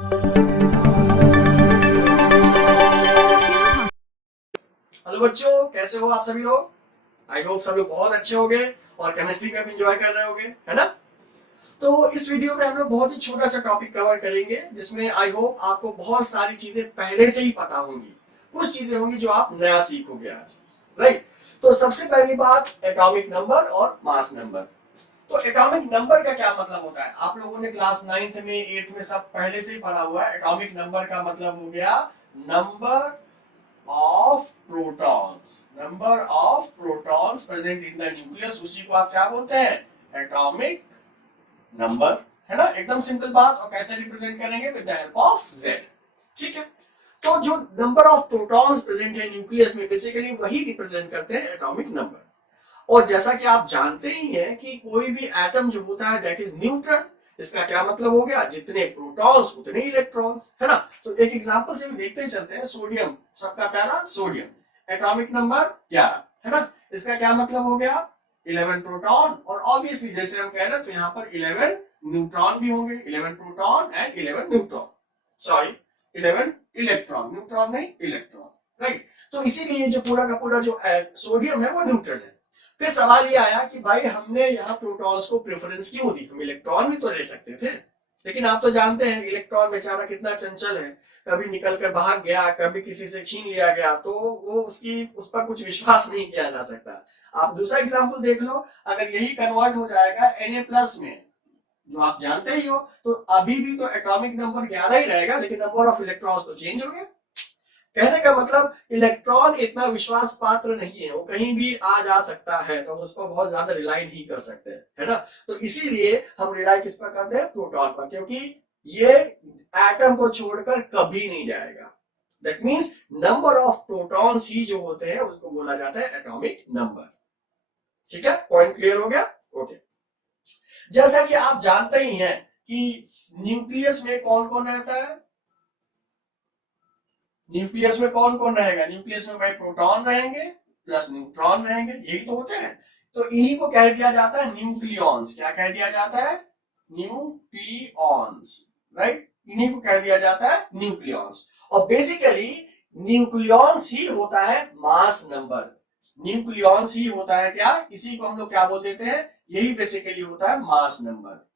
Hello बच्चों, कैसे हो आप सभी लोग। आई होप सब लोग बहुत अच्छे होंगे और केमिस्ट्री का भी एंजॉय कर रहे होंगे, है ना। तो इस वीडियो में हम लोग बहुत ही छोटा सा टॉपिक कवर करेंगे जिसमें आई होप आपको बहुत सारी चीजें पहले से ही पता होंगी। कुछ चीजें होंगी जो आप नया सीखोगे आज, राइट। तो सबसे पहली बात, एटॉमिक नंबर और मास नंबर। तो एटॉमिक नंबर का क्या मतलब होता है, आप लोगों ने क्लास 9th में 8th में सब पहले से ही पढ़ा हुआ है। एटॉमिक नंबर का मतलब हो गया number of protons, number of protons present in the nucleus, उसी को आप क्या बोलते हैं, एटॉमिक नंबर, है ना। एकदम सिंपल बात। और कैसे रिप्रेजेंट करेंगे, with the help of Z, ठीक है। तो जो नंबर ऑफ प्रोटॉन्स प्रेजेंट है न्यूक्लियस में, बेसिकली वही रिप्रेजेंट करते हैं एटॉमिक नंबर। और जैसा कि आप जानते ही हैं कि कोई भी एटम जो होता है दैट इज न्यूट्रल। इसका क्या मतलब हो गया, जितने प्रोटॉन्स उतने इलेक्ट्रॉन्स, है ना। तो एक एग्जांपल से भी देखते चलते हैं। सोडियम, सबका प्यारा सोडियम, एटॉमिक नंबर 11, है ना। इसका क्या मतलब हो गया, 11 प्रोटॉन। और ऑब्वियसली जैसे हम कह रहे हैं तो यहाँ पर 11 न्यूट्रॉन भी होंगे, 11 proton and 11 neutron, sorry 11 electron, neutron नहीं इलेक्ट्रॉन, राइट। तो इसीलिए जो पूरा का पूरा जो सोडियम है वो न्यूट्रल है। फिर सवाल ये आया कि भाई हमने यहाँ प्रोटॉन्स को प्रेफरेंस क्यों दी, हम इलेक्ट्रॉन भी तो ले सकते थे। लेकिन आप तो जानते हैं इलेक्ट्रॉन बेचारा कितना चंचल है, कभी निकल कर भाग गया, कभी किसी से छीन लिया गया, तो वो उस पर कुछ विश्वास नहीं किया जा सकता। आप दूसरा एग्जाम्पल देख लो, अगर यही कन्वर्ट हो जाएगा Na+ में, जो आप जानते ही हो, तो अभी भी तो एटॉमिक नंबर 11 ही रहेगा, लेकिन नंबर ऑफ इलेक्ट्रॉन्स तो चेंज हो गया। कहने का मतलब इलेक्ट्रॉन इतना विश्वास पात्र नहीं है, वो कहीं भी आ जा सकता है, तो हम उस पर बहुत ज्यादा रिलाई नहीं कर सकते, है ना। तो इसीलिए हम रिलाई किस पर करते हैं, प्रोटॉन पर, क्योंकि ये एटम को छोड़कर कभी नहीं जाएगा। That means number of protons ही जो होते हैं उसको बोला जाता है एटॉमिक नंबर। ठीक है, पॉइंट क्लियर हो गया। ओके, जैसा कि आप जानते ही हैं कि न्यूक्लियस में कौन कौन रहता है, न्यूक्लियस में कौन कौन रहेगा, न्यूक्लियस में भाई प्रोटॉन रहेंगे प्लस न्यूट्रॉन रहेंगे, यही तो होते हैं। तो इन्हीं को कह दिया जाता है न्यूक्लियॉन्स। क्या कह दिया जाता है, न्यूक्लियॉन्स, राइट। इन्हीं को कह दिया जाता है न्यूक्लियॉन्स। और बेसिकली न्यूक्लियॉन्स ही होता है मास नंबर, न्यूक्लियॉन्स ही होता है क्या, इसी को हम लोग क्या बोल देते हैं, यही बेसिकली होता है मास नंबर।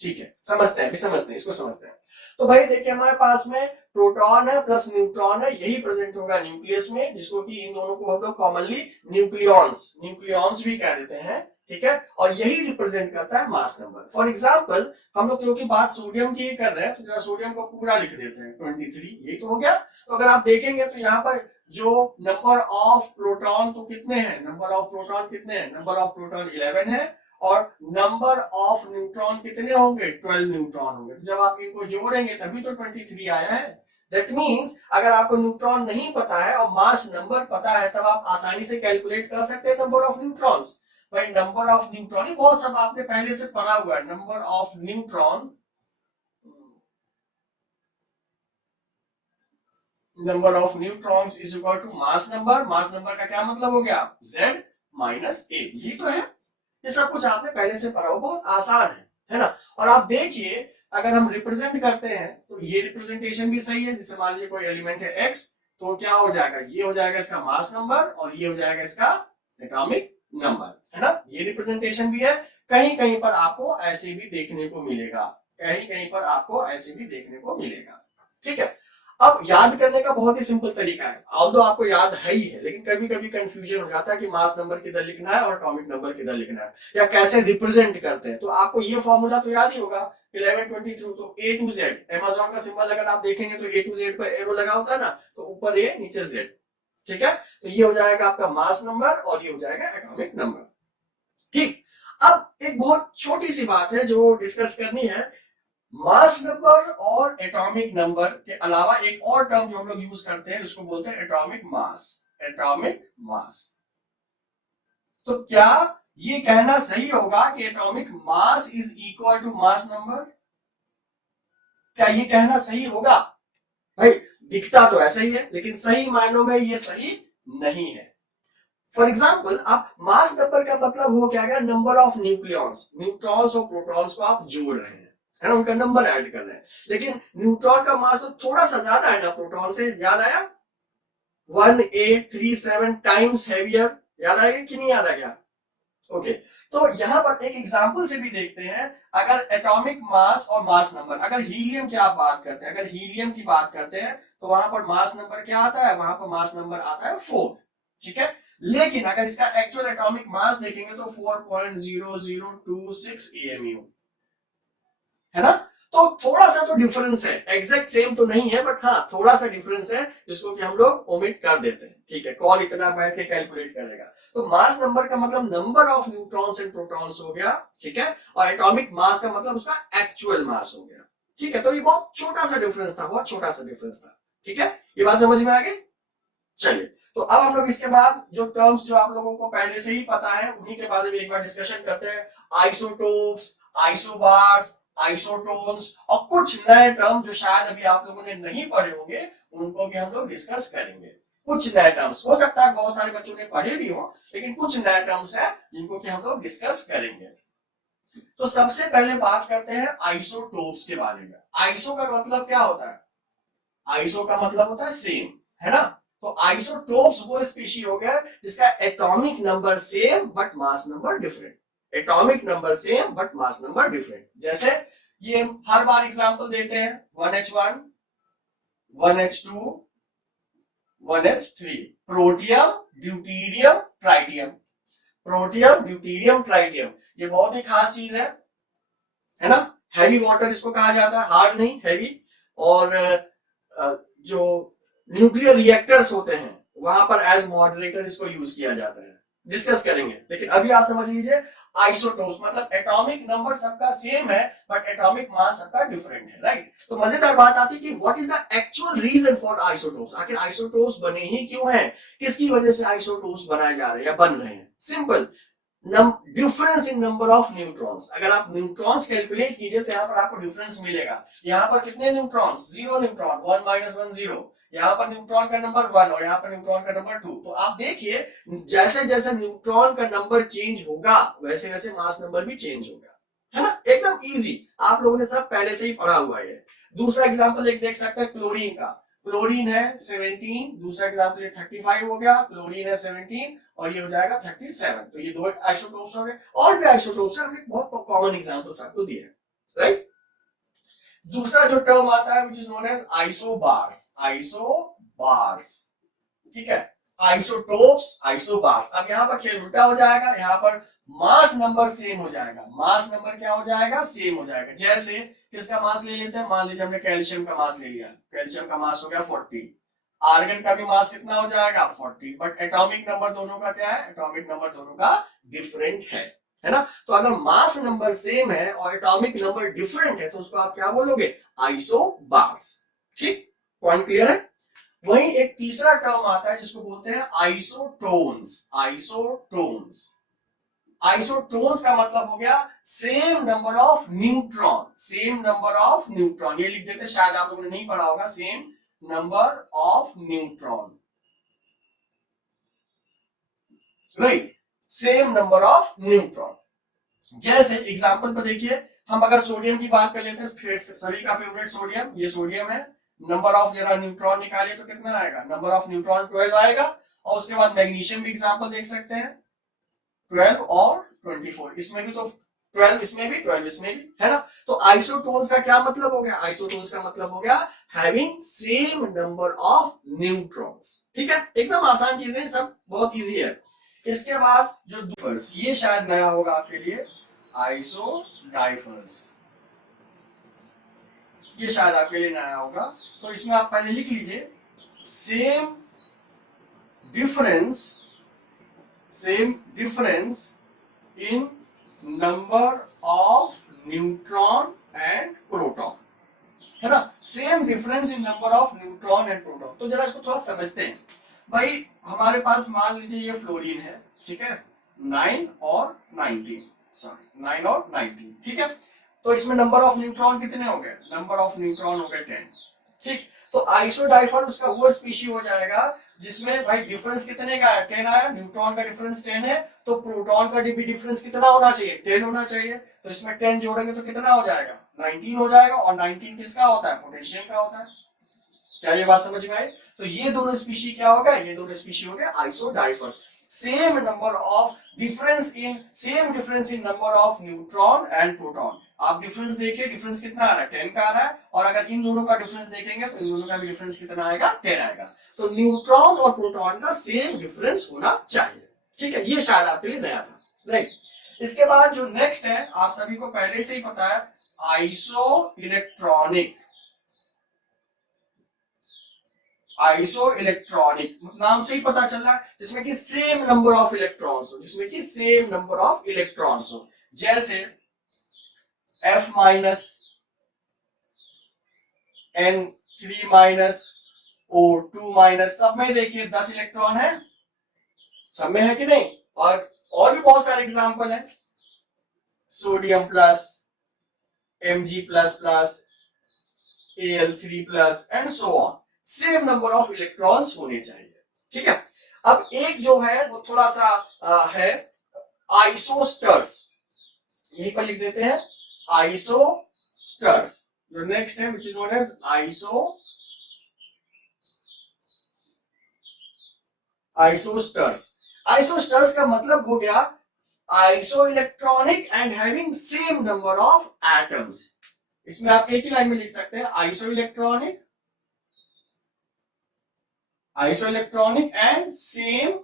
ठीक है, समझते हैं, अभी समझते हैं, इसको समझते हैं। तो भाई देखिए हमारे पास में प्रोटॉन है प्लस न्यूट्रॉन है, यही प्रेजेंट होगा न्यूक्लियस में, जिसको कि इन दोनों को हम लोग कॉमनली न्यूक्लियॉन्स भी कह देते हैं, ठीक है। और यही रिप्रेजेंट करता है मास नंबर। फॉर एग्जांपल हम लोग क्योंकि बात सोडियम की कर रहे हैं, तो जरा सोडियम को पूरा लिख देते हैं 23, यही तो हो गया। तो अगर आप देखेंगे तो यहाँ पर जो नंबर ऑफ प्रोटॉन तो कितने हैं, नंबर ऑफ प्रोटॉन कितने हैं, नंबर ऑफ प्रोटॉन 11 है, और नंबर ऑफ न्यूट्रॉन कितने होंगे, 12 न्यूट्रॉन होंगे। जब आप इनको जोड़ेंगे तभी तो 23 आया है। दैट मींस अगर आपको न्यूट्रॉन नहीं पता है और मास नंबर पता है, तब आप आसानी से कैलकुलेट कर सकते हैं नंबर ऑफ न्यूट्रॉन्स। भाई नंबर ऑफ न्यूट्रॉन ही बहुत सब आपने पहले से पढ़ा हुआ है, number of neutron, number of neutrons is equal to mass number. Mass number का क्या मतलब हो गया, Z माइनस A, यही तो है। ये सब कुछ आपने पहले से पढ़ा हो, बहुत आसान है ना। और आप देखिए अगर हम रिप्रेजेंट करते हैं तो ये रिप्रेजेंटेशन भी सही है। जैसे मान लीजिए कोई एलिमेंट है X, तो क्या हो जाएगा, ये हो जाएगा इसका मास नंबर और ये हो जाएगा इसका एटॉमिक नंबर, है ना। ये रिप्रेजेंटेशन भी है। कहीं कहीं पर आपको ऐसे भी देखने को मिलेगा, कहीं कहीं पर आपको ऐसे भी देखने को मिलेगा, ठीक है। अब याद करने का बहुत ही सिंपल तरीका है, ऑल्दो आपको याद है ही है, लेकिन कभी कभी कंफ्यूजन हो जाता है कि मास नंबर किधर लिखना है और एटॉमिक नंबर किधर लिखना है, या कैसे रिप्रेजेंट करते हैं। तो आपको ये फॉर्मूला तो याद ही होगा, 1122, तो A to Z, अमेजॉन का सिंबल अगर आप देखेंगे तो A to Z पर एरो लगा होता है ना, तो ऊपर A नीचे Z, ठीक है। तो ये हो जाएगा आपका मास नंबर और ये हो जाएगा एटॉमिक नंबर, ठीक। अब एक बहुत छोटी सी बात है जो डिस्कस करनी है, मास नंबर और एटॉमिक नंबर के अलावा एक और टर्म जो हम लोग यूज करते हैं उसको बोलते हैं एटॉमिक मास, एटॉमिक मास। तो क्या ये कहना सही होगा कि atomic mass is equal to mass number, क्या ये कहना सही होगा, भाई दिखता तो ऐसा ही है लेकिन सही मायनों में ये सही नहीं है। फॉर एग्जाम्पल आप मास नंबर का मतलब हो क्या, नंबर ऑफ न्यूक्लियॉन्स, न्यूट्रॉन्स और प्रोटॉन्स को आप जोड़ रहे हैं, है ना, उनका नंबर ऐड करना है। लेकिन न्यूट्रॉन का मास तो थोड़ा सा ज्यादा है ना प्रोटॉन से, याद आया, 1837 टाइम्स हेवियर, याद आएगा कि नहीं याद आ गया? ओके तो यहां पर एक एग्जांपल से भी देखते हैं, अगर एटॉमिक मास और मास नंबर, अगर हीलियम की आप बात करते हैं, अगर हीलियम की बात करते हैं तो वहां पर मास नंबर क्या आता है, वहां पर मास नंबर आता है 4, ठीक है। लेकिन अगर इसका एक्चुअल एटॉमिक मास देखेंगे तो 4.0026 AMU है ना। तो थोड़ा सा तो डिफरेंस है, एग्जैक्ट सेम तो नहीं है बट हाँ थोड़ा सा डिफरेंस है, जिसको कि हम लोग ओमिट कर देते हैं, ठीक है। कौन इतना बैठ के कैलकुलेट करेगा। तो मास नंबर का मतलब number of neutrons and protons हो गया, ठीक है, और एटॉमिक मास का मतलब उसका एक्चुअल मास हो गया, ठीक है। तो ये बहुत छोटा सा डिफरेंस था, बहुत छोटा सा डिफरेंस था, ठीक है। ये बात समझ में आ गई? चलिए तो अब हम लोग इसके बाद जो टर्म्स जो आप लोगों को पहले से ही पता है उन्हीं के बारे में एक बार डिस्कशन करते हैं। आइसोटोप्स, आइसोबार्स, आइसोटोन्स और कुछ नए टर्म जो शायद अभी आप लोगों ने नहीं पढ़े होंगे उनको भी हम लोग डिस्कस करेंगे। कुछ नए टर्म्स, हो सकता है बहुत सारे बच्चों ने पढ़े भी हो, लेकिन कुछ नए टर्म्स हैं जिनको कि हम लोग डिस्कस करेंगे। तो सबसे पहले बात करते हैं आइसोटोप्स के बारे में। आइसो का मतलब क्या होता है? आइसो का मतलब होता है सेम, है ना। तो आइसोटोप्स वो स्पीशी हो गया जिसका atomic number same but mass number different, atomic number same but mass number different. जैसे ये हर बार एग्जांपल देते हैं, 1H1, 1H2, 1H3, protium, deuterium, tritium. Protium, deuterium, tritium, ये बहुत ही खास चीज है ना। हैवी वाटर इसको कहा जाता है, हार्ड नहीं, हैवी। और जो न्यूक्लियर रिएक्टर्स होते हैं वहां पर एज मॉडरेटर इसको यूज किया जाता है, डिस्कस करेंगे। लेकिन अभी आप समझ लीजिए आइसोटोप्स मतलब एटॉमिक नंबर सबका सेम है बट एटॉमिक मास सबका डिफरेंट है, राइट। तो मजेदार बात आती है कि what is the actual reason for isotopes, आखिर आइसोटोप्स बने ही क्यों हैं, किसकी वजह से आइसोटोप्स बनाए जा रहे हैं या बन रहे हैं? Simple, difference in number of neutrons. अगर आप न्यूट्रॉन्स कैलकुलेट कीजिए तो यहाँ पर आपको डिफरेंस मिलेगा। यहाँ पर कितने न्यूट्रॉन्स? 0 न्यूट्रॉन, 1 - 1 0। यहाँ पर न्यूट्रॉन का नंबर 1 और यहाँ पर न्यूट्रॉन का नंबर 2। तो आप देखिए जैसे जैसे न्यूट्रॉन का नंबर चेंज होगा वैसे वैसे मास नंबर भी चेंज होगा, है ना। एकदम इजी, आप लोगों ने सब पहले से ही पढ़ा हुआ है। दूसरा एग्जाम्पल एक देख सकते हैं क्लोरीन का। क्लोरीन है 17, दूसरा एग्जाम्पल ये 35 हो गया, क्लोरीन है 17 और ये हो जाएगा 37। तो ये दो आइसोटोप्स हो गए, और भी आइसोटोप्स है, हमने बहुत कॉमन एग्जाम्पल्स आपको दिए, राइट। दूसरा जो टर्म आता है which is known as isobars, isobars, ठीक है। Isotopes, isobars. अब यहाँ पर खेल उल्टा हो जाएगा, यहाँ पर मास नंबर सेम हो जाएगा, मास नंबर क्या हो जाएगा? सेम हो जाएगा। जैसे किसका मास ले लेते हैं, मान लीजिए हमने कैल्शियम का मास ले लिया, कैल्शियम का मास हो गया 40, आर्गन का भी मास कितना हो जाएगा? 40, बट एटॉमिक नंबर दोनों का क्या है? एटॉमिक नंबर दोनों का डिफरेंट है ना। तो अगर मास नंबर सेम है और एटॉमिक नंबर डिफरेंट है तो उसको आप क्या बोलोगे? आइसोबार्स, ठीक, पॉइंट क्लियर है। वहीं एक तीसरा टर्म आता है जिसको बोलते हैं आइसोटोन्स, आइसोटोन्स। आइसोटोन्स का मतलब हो गया same number of neutron, same number of neutron. ये लिख देते, शायद आप लोगों ने नहीं पढ़ा होगा, same number of neutron, right, same number of neutron. जैसे एग्जांपल पर देखिए, हम अगर सोडियम की बात कर लेते हैं, सभी का फेवरेट सोडियम, ये सोडियम है, नंबर ऑफ जरा न्यूट्रॉन निकालिए तो कितना आएगा? नंबर ऑफ न्यूट्रॉन 12 आएगा। और उसके बाद मैग्नीशियम भी एग्जांपल देख सकते हैं, 12 और 24, इसमें भी तो 12 इसमें भी, 12 इसमें भी, है ना। तो आइसोटोन्स का क्या मतलब हो गया? आइसोटोन्स का मतलब हो गया having same number of neutrons, ठीक है। एकदम आसान चीजें, सब बहुत इजी है। इसके बाद जो डाइफर्स, ये शायद नया होगा आपके लिए, आइसोडाइफर्स, ये शायद आपके लिए नया होगा। तो इसमें आप पहले लिख लीजिए same difference in number of neutron and proton, है ना। Same difference in number of neutron and proton. तो जरा इसको थोड़ा समझते हैं भाई। हमारे पास मान लीजिए ये फ्लोरीन है, ठीक है, 9 और 19, सॉरी 9 और 19, ठीक है। तो इसमें नंबर ऑफ न्यूट्रॉन कितने हो गए? नंबर ऑफ न्यूट्रॉन हो गए 10, ठीक। तो आइसोडाइफर उसका वो स्पीशी हो जाएगा जिसमें भाई डिफरेंस कितने का है? 10 आया, न्यूट्रॉन का डिफरेंस 10 है, तो प्रोटॉन का भी डिफरेंस कितना होना चाहिए? 10 होना चाहिए। तो इसमें 10 जोड़ेंगे तो कितना हो जाएगा? 19 हो जाएगा, और 19 किसका होता है, पोटेशियम का होता है। क्या ये बात समझ में आई? तो ये दोनों स्पीशी क्या हो गया, ये दोनों स्पीशी हो गया isodiaphers. Same number of difference in number of neutron and proton. आप डिफरेंस देखिए, डिफरेंस कितना आ रहा है, 10 का आ रहा है, और अगर इन दोनों का डिफरेंस देखेंगे तो इन दोनों का भी डिफरेंस कितना आएगा, 10 आएगा। तो न्यूट्रॉन और प्रोटॉन का सेम डिफरेंस होना चाहिए, ठीक है। ये शायद आपके लिए नया था, राइट। इसके बाद जो नेक्स्ट है, आप सभी को पहले से ही पता है, आइसो इलेक्ट्रॉनिक। आइसो इलेक्ट्रॉनिक नाम से ही पता चल रहा है, जिसमें कि सेम नंबर ऑफ इलेक्ट्रॉन्स हो, जिसमें कि सेम नंबर ऑफ इलेक्ट्रॉन्स हो। जैसे F minus N3 minus O2 minus, सब में देखिए 10 इलेक्ट्रॉन है, सब में है कि नहीं। और भी बहुत सारे एग्जांपल हैं, sodium plus, Mg plus plus, Al3 plus and so on. Same number of electrons होने चाहिए, ठीक है। अब एक जो है वो थोड़ा सा है आइसोस्टर्स, यहीं पर लिख देते हैं आइसोस्टर्स। जो नेक्स्ट है विच इज नोन एज आइसोस्टर्स। आइसोस्टर्स का मतलब हो गया iso electronic and having same number of atoms. इसमें आप एक ही लाइन में लिख सकते हैं iso electronic and same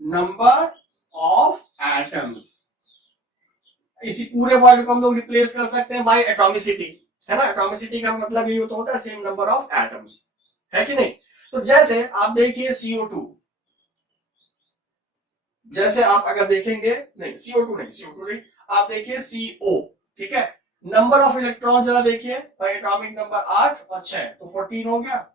number of atoms. इसी पूरे वर्ड को हम लोग रिप्लेस कर सकते हैं बाय एटॉमिसिटी, है ना। एटॉमिसिटी का मतलब ये होता है सेम नंबर ऑफ एटम्स, है कि नहीं। तो जैसे आप देखिए CO2, जैसे आप अगर देखेंगे, नहीं CO2 नहीं, आप देखिए CO, ठीक है। नंबर ऑफ इलेक्ट्रॉन जरा देखिए भाई, एटॉमिक नंबर 8 और 6, तो 14 हो गया।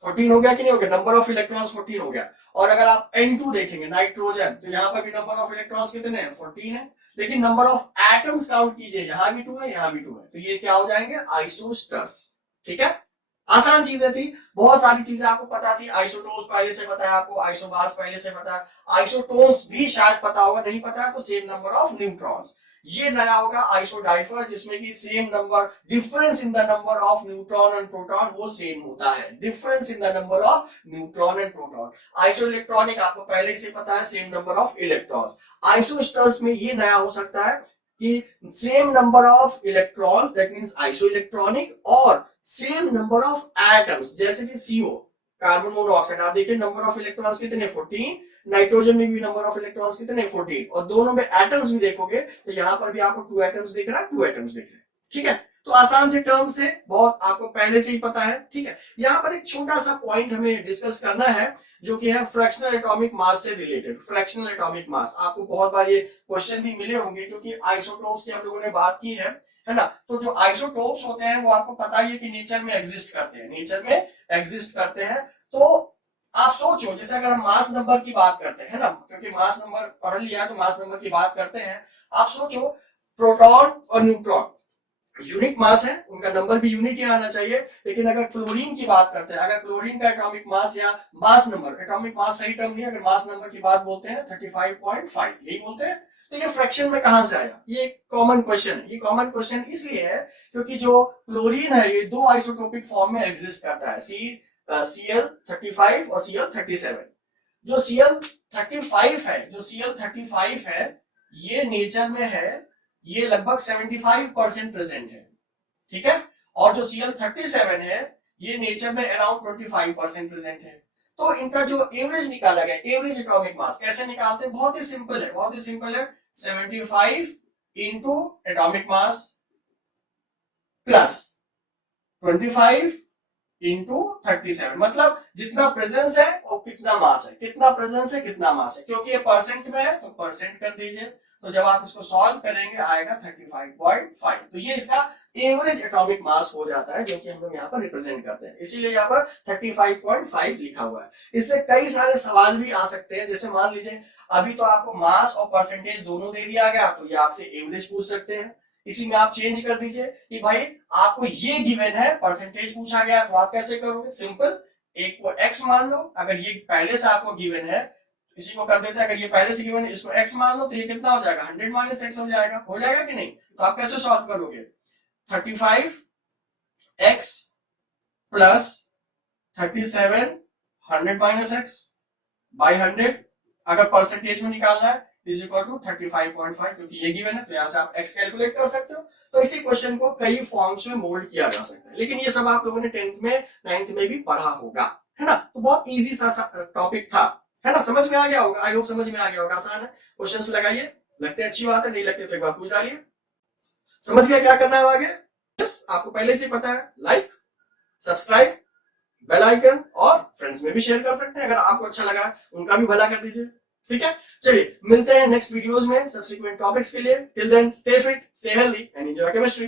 14 हो गया कि नहीं हो गया, नंबर ऑफ इलेक्ट्रॉन्स 14 हो गया। और अगर आप N2 देखेंगे, नाइट्रोजन, तो यहाँ पर भी नंबर ऑफ इलेक्ट्रॉन्स कितने हैं, 14 है। लेकिन नंबर ऑफ एटम्स काउंट कीजिए, यहाँ भी 2 है, यहाँ भी 2 है, तो ये क्या हो जाएंगे, आइसोस्टर्स, ठीक है। आसान चीजें थी, बहुत सारी चीजें आपको पता थी। आइसोटोप्स पहले से पता है आपको, आइसोबार्स पहले से पता है, आइसोटोन्स भी शायद पता होगा, नहीं पता है तो सेम नंबर ऑफ न्यूट्रॉन्स। ये नया होगा आइसोडाइफर, जिसमें कि same number, difference in the number of neutron and proton वो सेम होता है, difference in the number of neutron and proton. Iso electronic आपको पहले से पता है, सेम नंबर ऑफ इलेक्ट्रॉन्स। आइसोस्टर्स में ये नया हो सकता है कि same number of electrons, that means iso electronic, और सेम नंबर ऑफ एटम्स, जैसे कि CO, कार्बन मोनोऑक्साइड, आप देखिए नंबर ऑफ इलेक्ट्रॉन्स कितने, 14। नाइट्रोजन में भी नंबर ऑफ इलेक्ट्रॉन्स कितने, 14। और दोनों में एटम्स भी देखोगे तो यहां पर भी आपको 2 एटम्स दिख रहा है, 2 एटम्स दिख रहे हैं, ठीक है। तो आसान से टर्म्स थे, बहुत आपको पहले से ही पता है, ठीक है। यहाँ पर एक छोटा सा पॉइंट हमें डिस्कस करना है, जो कि है फ्रैक्शनल एटॉमिक मास से रिलेटेड। फ्रैक्शनल एटॉमिक मास आपको बहुत बार ये क्वेश्चन भी मिले होंगे, क्योंकि आइसोटोप्स की हम लोगों ने बात की है ना। तो जो आइसोटोप्स होते हैं वो आपको पता ही है कि नेचर में एग्जिस्ट करते हैं, नेचर में एग्जिस्ट करते हैं। तो आप सोचो, जैसे अगर हम मास नंबर की बात करते हैं ना, क्योंकि मास नंबर पढ़ लिया तो मास नंबर की बात करते हैं। आप सोचो, प्रोटॉन और न्यूट्रॉन यूनिट मास है, उनका नंबर भी यूनिट ही आना चाहिए। लेकिन अगर क्लोरीन की बात करते हैं, अगर क्लोरीन का एटॉमिक मास या मास नंबर, एटॉमिक मास सही टर्म नहीं है, अगर मास नंबर की बात बोलते हैं 35.5, यही बोलते हैं। तो ये फ्रैक्शन में कहां से आया, ये कॉमन क्वेश्चन है। ये कॉमन क्वेश्चन इसलिए है क्योंकि जो क्लोरीन है ये 2 आइसोटोपिक फॉर्म में एग्जिस्ट करता है, Cl35 और Cl37। जो Cl35 है ये नेचर में है, ये लगभग 75% प्रेजेंट है, ठीक है। और जो Cl37 है ये नेचर में अराउंड 25% प्रेजेंट है। तो इनका जो एवरेज निकाला गया, एवरेज एटॉमिक मास कैसे निकालते हैं, बहुत ही सिंपल है, 75 into atomic mass plus 25 into 37, मतलब जितना प्रेजेंस है और कितना मास है, कितना प्रेजेंस है कितना मास है। क्योंकि ये परसेंट में है तो परसेंट कर दीजिए, तो जब आप इसको सॉल्व करेंगे आएगा 35.5। तो ये इसका एवरेज एटॉमिक मास हो जाता है, जो कि हम लोग यहाँ पर रिप्रेजेंट करते हैं, इसीलिए यहाँ पर 35.5 लिखा हुआ है। इससे कई सारे सवाल भी आ सकते हैं, जैसे मान लीजिए अभी तो आपको मास और परसेंटेज दोनों दे दिया गया, तो ये आपसे एवरेज पूछ सकते हैं। इसी में आप चेंज कर दीजिए कि भाई आपको ये गिवन है, परसेंटेज पूछा गया, तो आप कैसे करोगे, सिंपल, एक को x मान लो, अगर ये पहले से आपको गिवन है इसी को कर देते हैं, अगर ये पहले से गिवन है इसको x मान लो, तो ये कितना हो जाएगा, 100 - x हो जाएगा कि नहीं। तो आप कैसे सॉल्व करोगे? 35x plus 37 100 minus x by 100, अगर परसेंटेज में निकालना है इज इक्वल टू 35.5, क्योंकि ये गिवन है तो यहां से आप x कैलकुलेट कर सकते हो। तो इसी क्वेश्चन को कई फॉर्म्स में मोल्ड किया जा सकता है, लेकिन ये सब आप लोगों ने 10th में 9th में भी पढ़ा होगा, है ना। तो बहुत इजी सा टॉपिक था, है ना, समझ में आ गया होगा, आई होप समझ में आ गया होगा। आसान है, क्वेश्चंस लगाइए, लगते अच्छी बात है, नहीं लगते तो एक बार पूछ डालिए। समझ गया क्या करना है आगे? यस, आपको पहले से पता है, लाइक, सब्सक्राइब, बेल आइकन, और फ्रेंड्स में भी शेयर कर सकते हैं, अगर आपको अच्छा लगा उनका भी भला कर दीजिए, ठीक है। चलिए मिलते हैं नेक्स्ट वीडियोस में सब्सिक्वेंट टॉपिक्स के लिए। Till then stay fit, stay healthy and enjoy chemistry.